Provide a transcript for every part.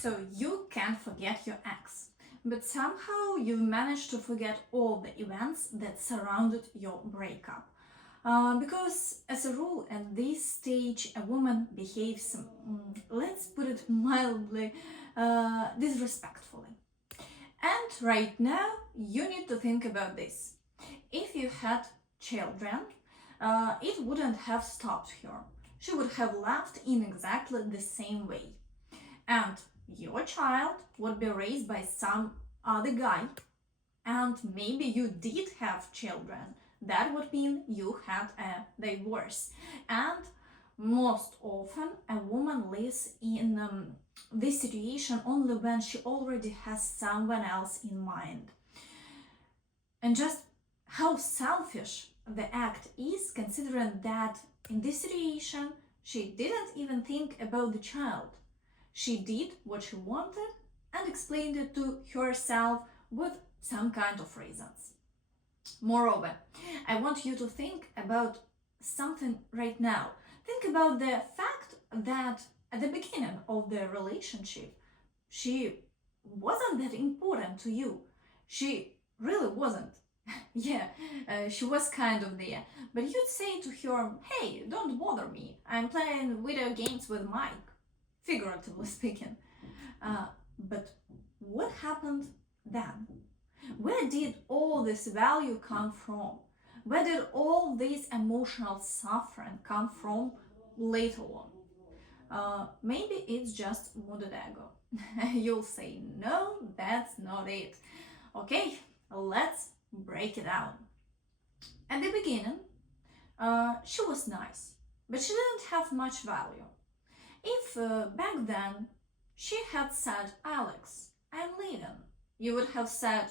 So you can't forget your ex, but somehow you managed to forget all the events that surrounded your breakup. Because, as a rule, at this stage, a woman behaves, let's put it mildly, disrespectfully. And right now, you need to think about this. If you had children, it wouldn't have stopped her. She would have left in exactly the same way. And your child would be raised by some other guy, and maybe you did have children. That would mean you had a divorce. And most often, a woman lives in this situation only when she already has someone else in mind. And just how selfish the act is, considering that in this situation, she didn't even think about the child. She did what she wanted and explained it to herself with some kind of reasons. Moreover, I want you to think about something right now. Think about the fact that at the beginning of the relationship, she wasn't that important to you. She really wasn't. Yeah, she was kind of there. But you'd say to her, hey, don't bother me. I'm playing video games with Mike, figuratively speaking. But what happened then? Where did all this value come from? Where did all this emotional suffering come from later on? Maybe it's just wounded ego. You'll say, no, that's not it. Okay, let's break it down. At the beginning, she was nice, but she didn't have much value. If back then she had said, Alex, I'm leaving, you would have said,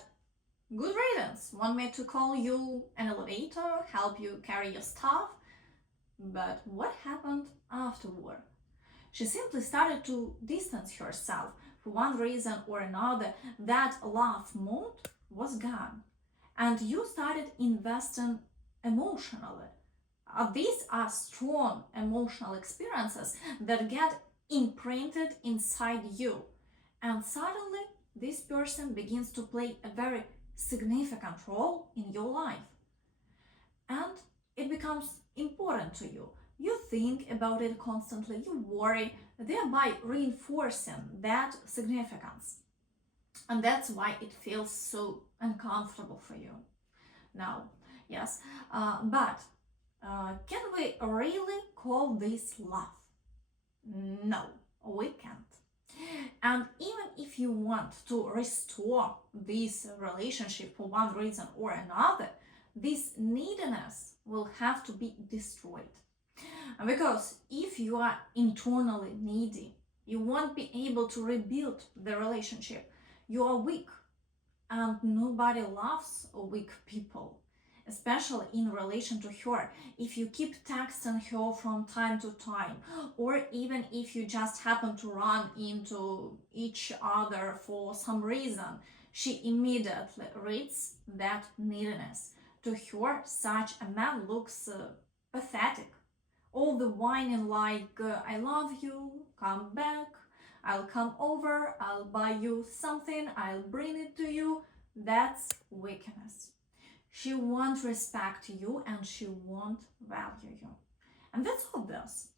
good riddance, want me to call you an elevator, help you carry your stuff? But what happened afterward? She simply started to distance herself for one reason or another. That love mode was gone. And you started investing emotionally. These are strong emotional experiences that get imprinted inside you. And suddenly, this person begins to play a very significant role in your life. And it becomes important to you. You think about it constantly, you worry, thereby reinforcing that significance. And that's why it feels so uncomfortable for you. Now, yes, but can we really call this love? No, we can't. And even if you want to restore this relationship for one reason or another, this neediness will have to be destroyed. Because if you are internally needy, you won't be able to rebuild the relationship. You are weak, and nobody loves weak people, especially in relation to her. If you keep texting her from time to time, or even if you just happen to run into each other for some reason, she immediately reads that neediness. To her, such a man looks pathetic. All the whining like, I love you, come back, I'll come over, I'll buy you something, I'll bring it to you. That's weakness. She won't respect you and she won't value you. And that's obvious.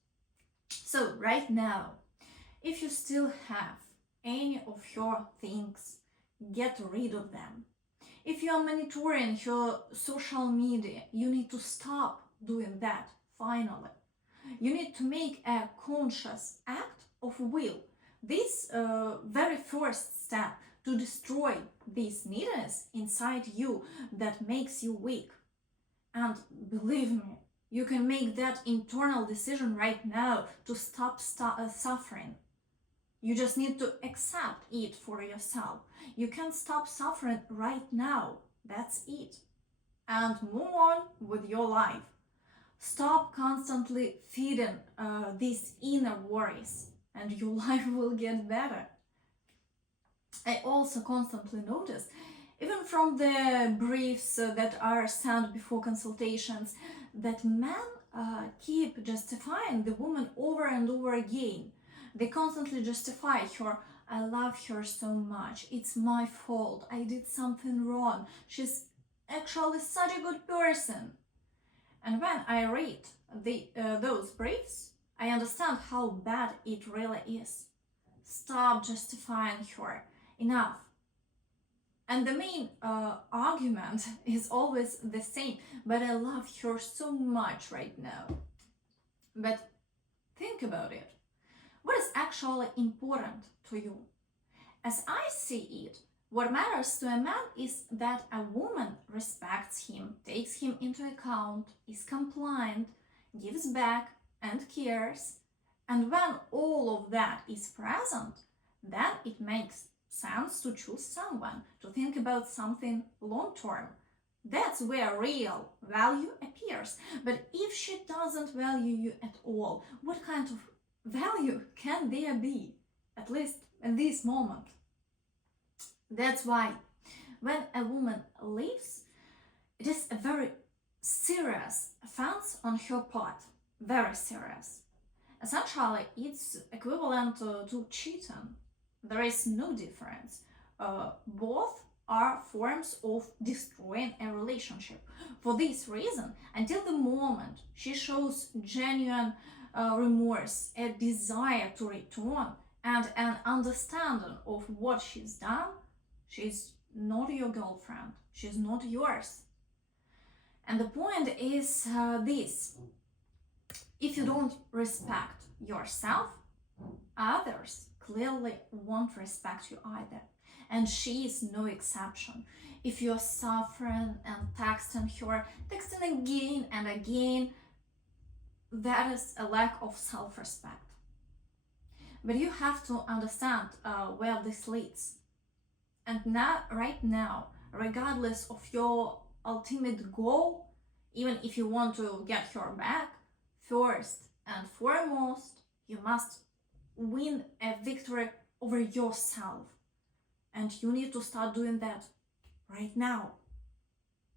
So, right now, if you still have any of your things, get rid of them. If you are monitoring your social media, you need to stop doing that finally. You need to make a conscious act of will. This very first step to destroy this neediness inside you that makes you weak. And believe me, you can make that internal decision right now to stop suffering. You just need to accept it for yourself. You can stop suffering right now. That's it. And move on with your life. Stop constantly feeding these inner worries, and your life will get better. I also constantly notice, even from the briefs that are sent before consultations, that men keep justifying the woman over and over again. They constantly justify her I love her so much. It's my fault. I did something wrong. She's actually such a good person. And when I read those briefs, I understand how bad it really is. Stop justifying her. Enough. And the main argument is always the same, but I love her so much right now. But think about it. What is actually important to you? As I see it, what matters to a man is that a woman respects him, takes him into account, is compliant, gives back, and cares. And when all of that is present, then it makes sense to choose someone, to think about something long term. That's where real value appears. But if she doesn't value you at all, what kind of value can there be? At least in this moment. That's why when a woman leaves, it is a very serious offense on her part. Very serious. Essentially, it's equivalent to cheating. There is no difference. Both are forms of destroying a relationship. For this reason, until the moment she shows genuine remorse, a desire to return, and an understanding of what she's done, she's not your girlfriend. She's not yours. And the point is this: if you don't respect yourself, others clearly won't respect you either. And she is no exception. If you're suffering and texting her, texting again and again, that is a lack of self respect. But you have to understand where this leads. And now, right now, regardless of your ultimate goal, even if you want to get her back, first and foremost, you must win a victory over yourself. And you need to start doing that right now.